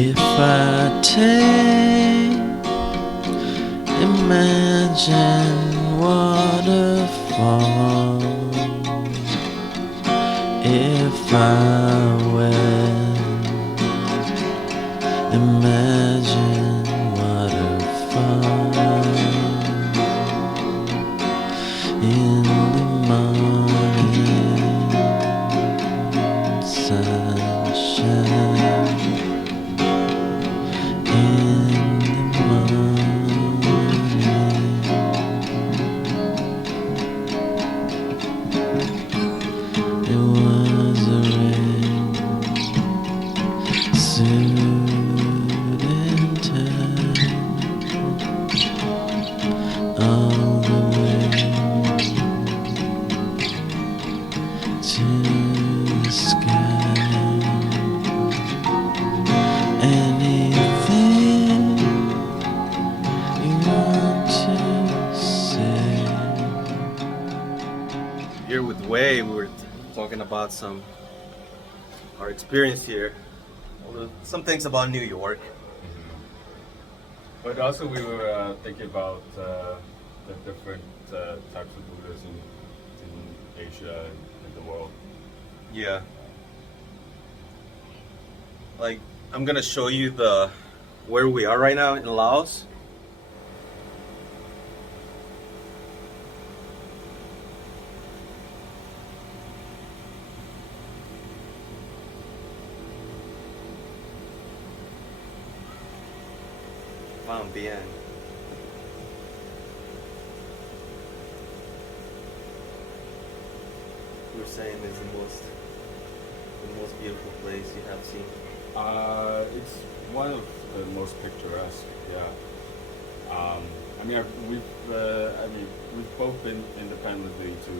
If I take, imagine waterfall. If I went, imagine waterfall. In the morning sunshine. In the morning, it was a red suit and tie all the way to the sky. Anything you want to say. Here with Wei, we were talking about our experience here. Some things about New York. But also we were thinking about the different types of Buddhism in Asia and the world. Yeah. Like, I'm gonna show you where we are right now in Laos. Vang Vieng. You were saying is the most beautiful place you have seen. It's one of the most picturesque. Yeah. We've both been independently to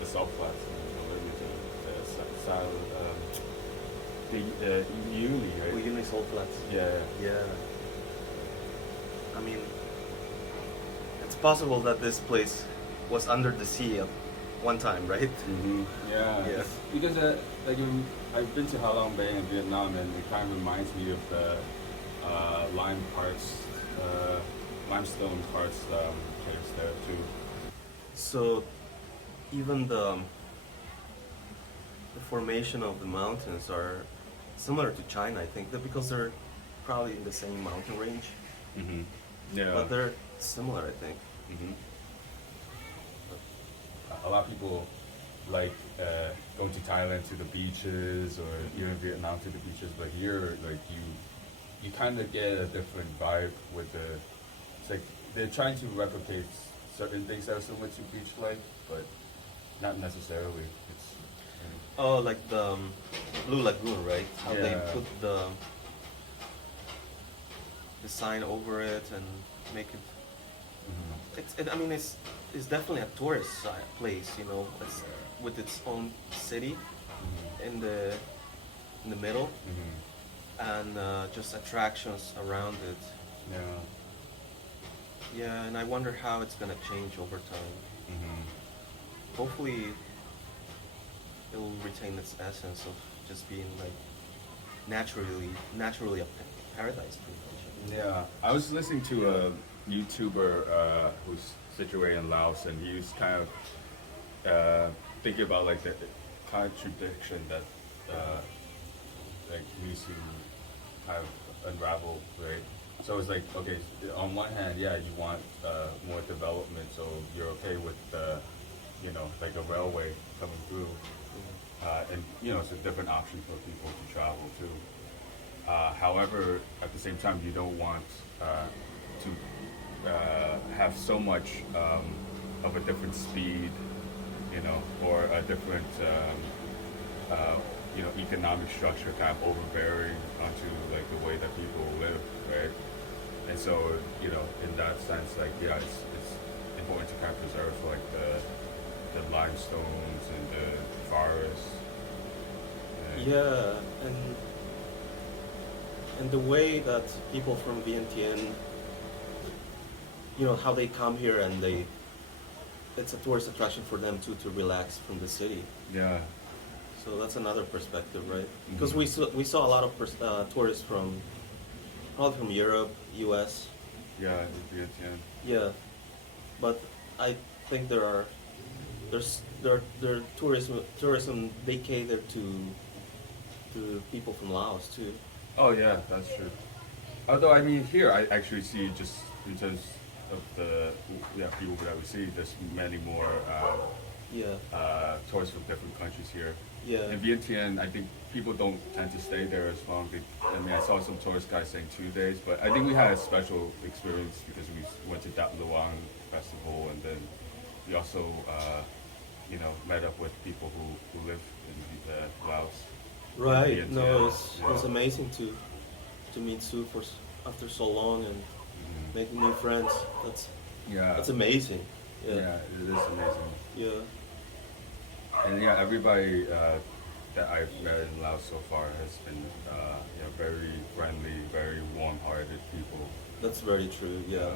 the Salt Flats, maybe to the Uni, right? Uni Salt Flats. Yeah. Yeah. I mean, it's possible that this place was under the sea at one time, right? Mm-hmm. Yeah. Yeah. Because I've been to Halong Bay in Vietnam, and it kind of reminds me of the limestone parts place there too. So, even the formation of the mountains are similar to China, I think, because they're probably in the same mountain range. Mm-hmm. Yeah. But they're similar, I think. Mm-hmm. A lot of people like going to Thailand to the beaches, or even Vietnam to the beaches. But here, like you kind of get a different vibe with it's like they're trying to replicate certain things that are similar to beach life, but not necessarily. It's Oh, like the Blue Lagoon, right? How they Yeah. put the sign over it and make it. It's definitely a tourist place, It's with its own city in the middle, and just attractions around it. yeah. Yeah, and I wonder how it's gonna change over time. Hopefully, it will retain its essence of just being like naturally a paradise, pretty much. Yeah, I was listening to a YouTuber who's situated in Laos, and he was kind of thinking about like the contradiction that like needs to kind of unravel, right? So it's like, okay, on one hand, yeah, you want more development, so you're okay with like a railway coming through, and it's a different option for people to travel too. However, at the same time, you don't want to have so much of a different speed, or a different, economic structure kind of overbearing onto like the way that people live, right? And so, in that sense, like, yeah, it's important to kind of preserve like the limestones and the forests. Yeah, and the way that people from Vientiane, how they come here and it's a tourist attraction for them too, to relax from the city. Yeah. So that's another perspective, right? Because we saw a lot of tourists from probably from Europe, U.S. Yeah, Vietnam. Yeah, but I think there are tourism they cater to people from Laos too. Oh yeah, that's true. Although I mean here I actually see just in terms of the people that we see, there's many more Yeah, tourists from different countries here. Yeah. In Vientiane, I think people don't tend to stay there as long. I mean, I saw some tourist guys saying 2 days, but I think we had a special experience because we went to Travelogue festival, and then we also, met up with people who live in Laos. right. Vientiane, No, it was yeah. amazing to meet Sue after so long and make new friends. Yeah. That's amazing. Yeah, Yeah, it is amazing. yeah, And yeah, everybody that I've met in Laos so far has been very friendly, very warm-hearted people, that's very true. Yeah,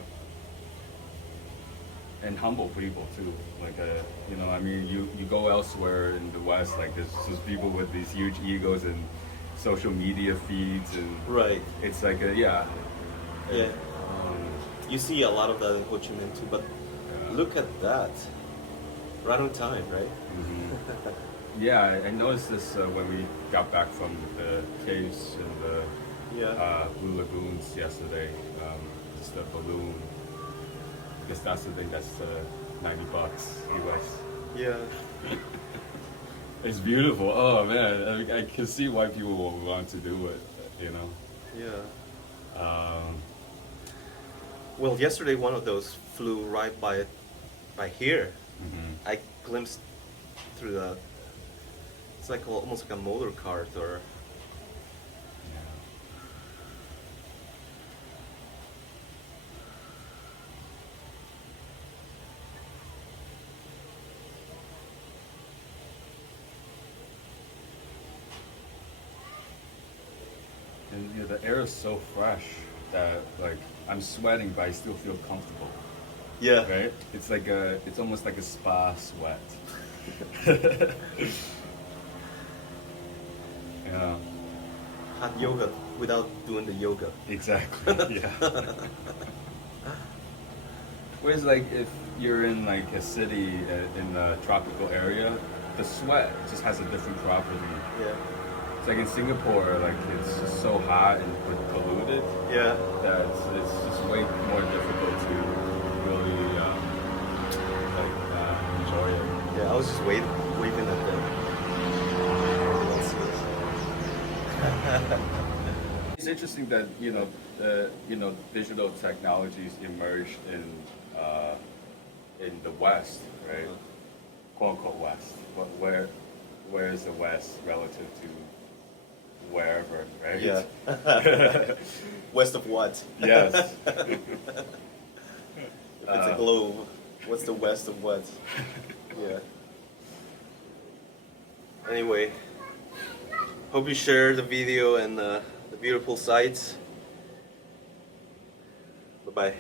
and humble people too. Like I mean, you go elsewhere in the West, like there's just people with these huge egos and social media feeds, and right. it's like Yeah, um, you see a lot of that in Ho Chi Minh too. But look at that, right on time, right? yeah. I noticed this when we got back from the caves and the Yeah, Blue Lagoons yesterday. Just the balloon. I guess that's the thing. That's $90 US. yeah, It's beautiful. Oh man, I can see why people will want to do it. You know. yeah. Um, Well, yesterday one of those flew right by here. mhm. I glimpsed through the. It's like almost like a motor cart or. Yeah. And the air is so fresh that like I'm sweating, but I still feel comfortable. Yeah. Right? It's almost like a spa sweat. Yeah, Hot yoga without doing the yoga. exactly. Yeah. Whereas like if you're in like a city in a tropical area, the sweat just has a different property. Yeah. It's like in Singapore, like it's just so hot and polluted Yeah. that it's just way more difficult to really enjoy it. Yeah. I was just waving at them. It's interesting that digital technologies emerged in the West, right? Quote unquote West. But where is the West relative to wherever, right? Yeah. West of what? Yes. If it's a globe, what's the west of what? Yeah. Anyway, hope you share the video and the beautiful sights. Bye bye.